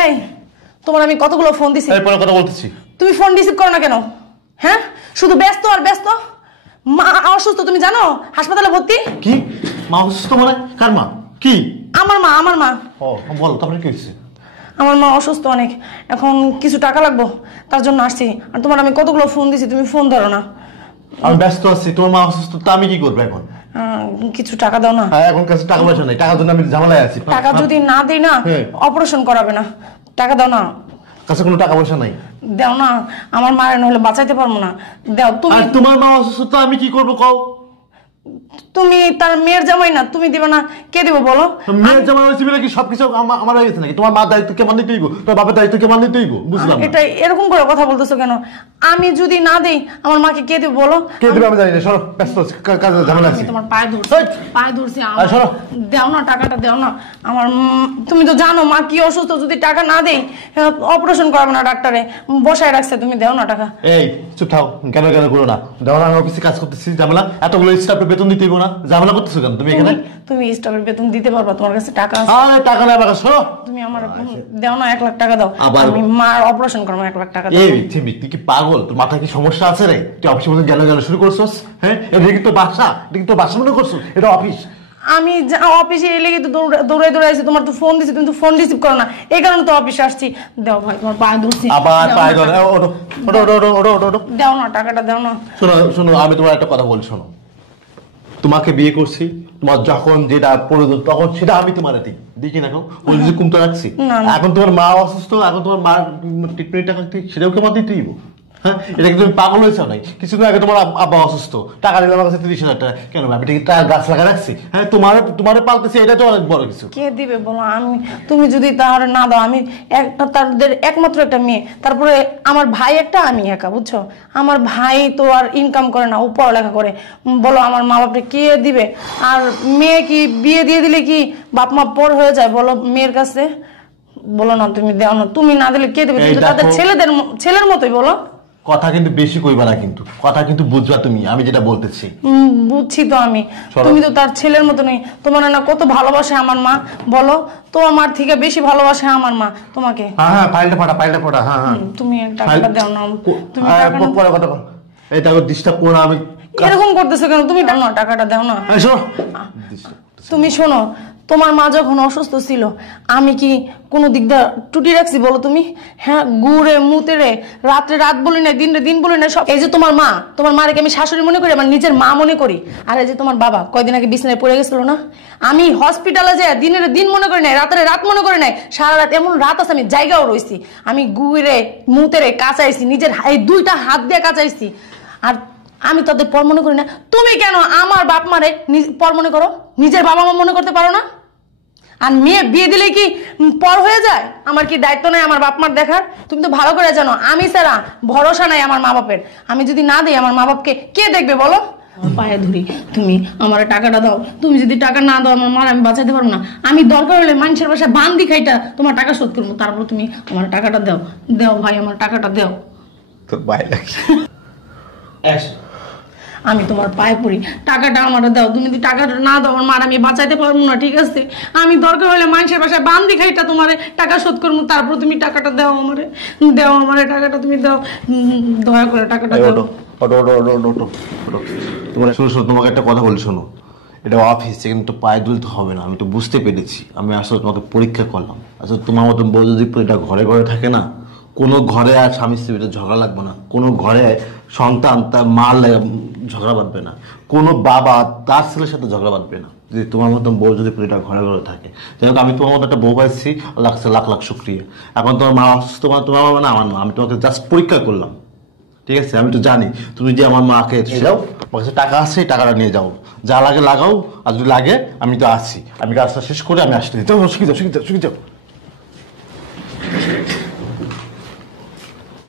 এই তোমার আমি কতগুলো ফোন দিছি, এরপরে কথা বলতেছি, তুমি ফোন রিসিভ করো না কেন? হ্যাঁ, শুধু ব্যস্ত আর ব্যস্ত। মা অসুস্থ, তুমি জানো? হাসপাতালে ভর্তি। কি মা অসুস্থ? মানে কার মা? কি? আমার মা। আমার মা। ও বল, তারপরে কি হয়েছে? আমার মা অসুস্থ অনেক, এখন কিছু টাকা লাগবো, তার জন্য আসছি। আর তোমার আমি কতগুলো ফোন দিছি, তুমি ফোন ধরো না। আমি ব্যস্ত আছি, তোমার মা অসুস্থ, তা আমি কি করবো এখন? কিছু টাকা দাও না। এখন কাছে টাকা পয়সা নেই, টাকার জন্য আমি ঝামেলায় আছি। টাকা যদি না দিই না অপারেশন করাবে না, টাকা দাও না। কাছে কোনো টাকা পয়সা নাই, দাও না। আমার মায়ের নইলে বাঁচাইতে পারবো না, দাও তুমি। তোমার মা অসুস্থ, আমি কি করবো কও? তুমি তার মেয়ের জামাই না, তুমি দিবে না, কে দিবে বলো? মেয়ের জামাই হয়েছে বলে কি সবকিছু আমার হয়ে গেছে নাকি? তোমার মা দায়িত্ব কেমন নিতে হইব, তোমার বাবার দায়িত্ব কেমন নিতে হইব? বুঝলাম এটা এরকম করে কথা বলতেছো কেন? আমি যদি না দেই আমার মাকে কে দিবে বলো? কে দিবে আমি জানি না, সরো, ব্যস্ত আছি, কাজে ঝামেলা আছে। তোমার পায়ে ধরছি, পায়ে ধরছি। দাও না, টাকাটা দাও না। আমার তুমি তো জানো মা কি অসুস্থ, যদি টাকা না দেই অপারেশন করাবে না ডাক্তারে, বসায় রাখছে। তুমি দাও না টাকা। এই চুপ থাও, কেন কেন করো না? দাও না, আমি অফিসে কাজ করতেছি, ঝামেলা। এতগুলো স্টাফের বেতন দিতে হইব না, ঝামেলা করতেছো কেন তুমি এখানে? তুমি স্টাফের বেতন দিতে পারবা, তোমার কাছে টাকা আছে? আরে টাকা নাই আমার কাছে, সরো। তুমি আমার দাও না, 1 লাখ টাকা দাও, আমি মার অপারেশন করব, 1 লাখ টাকা দাও। এই তুই কি পাগল? তোর মাথায় কি সমস্যা আছে রে? তুই অফিসে বসে জ্ঞান জ্ঞান শুরু করছস? হ্যাঁ, এটা কি তোর বাসা? এটা কি তোর বাসা মনে করছস? এটা অফিস। আমি অফিসে এলে তো দৌড়াই দৌড়াইছি, তোমার তো ফোন দিছি, তুমি তো ফোন রিসিভ করো না, এই কারণে তো অফিসে আসছি। দাও ভাই, তোমার পায়ে ধরছি। আবার পায়ে ধরে, ওঠো ওঠো ওঠো ওঠো ওঠো। দাও না, টাকাটা দাও না। শোনো শোনো, আমি তোমার একটা কথা বলি, শোনো। তোমাকে বিয়ে করছি, তোমার যখন যেটা প্রয়োজন তখন সেটা আমি তোমার দিই না, কেউ বলছি কমতে রাখছি? এখন তোমার মা অসুস্থ, এখন তোমার মার ট্রিটমেন্ট টাকা সেটাও কেমন দিতে দিব? হ্যাঁ, এটা কি তুমি পাগল হয়েছো? নাই কিছুদিন আগে তোমার আব্বা অসুস্থ, টাকা দিলাম আমার কাছে 30,000 টাকা। কেন আমি গাছ লাগা রাখছি? হ্যাঁ, তোমার পালতেছি, এটা তো অনেক বড় কিছু। কে দিবে বলো? তুমি যদি তাহলে না দাও, আমি তাদের একমাত্র একটা মেয়ে, তারপরে আমার ভাই একটা, আমি একা, বুঝছো? আমার ভাই তো আর ইনকাম করে না, ও পড়ালেখা করে। বলো আমার মা বাপরে কে দিবে? আর মেয়ে কি বিয়ে দিয়ে দিলে কি বাপ মা পর হয়ে যায় বলো মেয়ের কাছে? বলো না, তুমি দাও না। তুমি না দিলে কে দেবে? তাদের ছেলের মতোই। বলো, কথা কিন্তু বেশি কইবা না, কিন্তু কথা কিন্তু বুঝবা তুমি আমি যেটা বলতেছি। বুঝছি তো আমি, তুমি তো তার ছেলের মতো নেই। তোমার না কত ভালোবাসে আমার মা, বলো? তোমার মার থেকে বেশি ভালোবাসে আমার মা তোমাকে। হ্যাঁ, ফাইলটা ফাটা। হ্যাঁ, তুমি টাকাটা দাও না। তুমি পরে কথা বল, এটা ডিস্টার্ব করো না। আমি এরকম করতেছো কেন? তুমি দাও না, টাকাটা দাও না। তুমি শোনো, তোমার মা যখন অসুস্থ ছিল আমি কি কোনো দিক দিয়ে টুটি রাখছি বলো তুমি? হ্যাঁ, গুড়ে মুতেরে রাত্রে রাত বলি না, দিন দিন বলি না, সব। এই যে তোমার মা, তোমার মাকে আমি শাশুড়ি মনে করি, আমার নিজের মা মনে করি। আর এই যে তোমার বাবা কয়দিন আগে বিছানায় পড়ে গেছিল না, আমি হসপিটালে যাই দিনের দিন মনে করি নাই, রাতের রাত মনে করি নাই, সারা রাত এমন রাত আছে আমি জায়গাও রয়েছি, আমি গুড়ে মুতেরে কাচাইছি, নিজের এই 2টা হাত দিয়ে কাচাইছি। আর আমি তাদের পর মনে করি না। তুমি কেন আমার বাপ মারে পর মনে করো? নিজের বাবা মা মনে করতে পারো না? আর মেয়ে বিয়ে দিলে কি পর হয়ে যায়? আমার কি দায়িত্ব নাই আমার বাপ মার দেখার? তুমি তো ভালো করে জানো আমি ছাড়া ভরসা নাই আমার মা বাপের। আমি যদি না দিই আমার মা বাপকে কে দেখবে বলো? পায়ে ধরি, তুমি আমার টাকাটা দাও। তুমি যদি টাকা না দাও আমার মার আমি বাঁচাতে পারবো না। আমি দরকার হলে মানুষের বাসায় বান্দি খাইটা তোমার টাকা শোধ করবো, তারপর তুমি আমার টাকাটা দাও। দাও ভাই, আমার টাকাটা দাও। তোর বাইরে আমি তোমার পায়ে পড়ি, টাকাটা আমার দাও। তুমি যদি টাকাটা না দাও আমার মার আমি বাঁচাইতে পারবো না, ঠিক আছে? আমি দরকার হলে মানুষের বাসায় বান্দি খাইটা তোমার টাকা শোধ করবো, তারপর তুমি টাকাটা দাও আমারে। দাও আমারে টাকাটা, তুমি দাও, দয়া করে টাকাটা দাও। তোমাকে একটা কথা বলি, শোনো। এটা অফিস, কিন্তু পায়ে দুলতে হবে না। আমি তো বুঝতে পেরেছি, আমি আসলে তোমাকে পরীক্ষা করলাম। আসলে তোমার মতন বউ যদি এটা ঘরে ঘরে থাকে না, কোনো ঘরে আর স্বামী স্ত্রীর ঝগড়া লাগবে না, কোনো ঘরে সন্তান তার মার ঝগড়া বাঁধবে না, কোনো বাবা তার ছেলের সাথে ঝগড়া বাঁধবে না, যদি তোমার মতন বউ যদি এটা ঘরে ঘরে থাকে। যাই হোক, আমি তোমার মতো একটা বউ পাইছি, লাখ লাখ শুক্রিয়া। এখন তোমার মা অসুস্থ, তোমার মা না আমার মা, আমি তোমাকে জাস্ট পরীক্ষা করলাম, ঠিক আছে? আমি তো জানি তুমি যে আমার মাকে যাও, আমার কাছে টাকা আছে, টাকাটা নিয়ে যাও, যা লাগে লাগাও, আর যদি লাগে আমি তো আছি, আমি কাজটা শেষ করে আমি আসতে দিই। শিখে যাও।